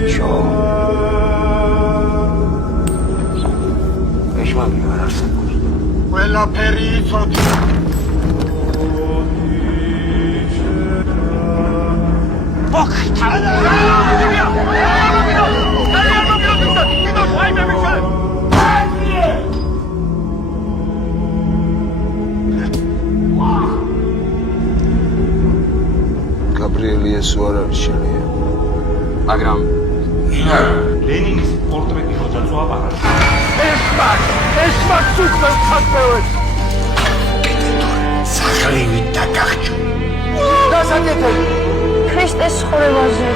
ბაჩო. ეშმაკი არ არსებობს. ყველაფერი იცოდი. გაბრიელი ეს არ არის შენია. მაგრამ ლენინის პორტრეტი როცა წვაპარა. ეშმაკს უცხოს ხასმევებს. სახლივით დაგახჭო. დასაკეთებ. ქრისტეს ცხოვრებაზე.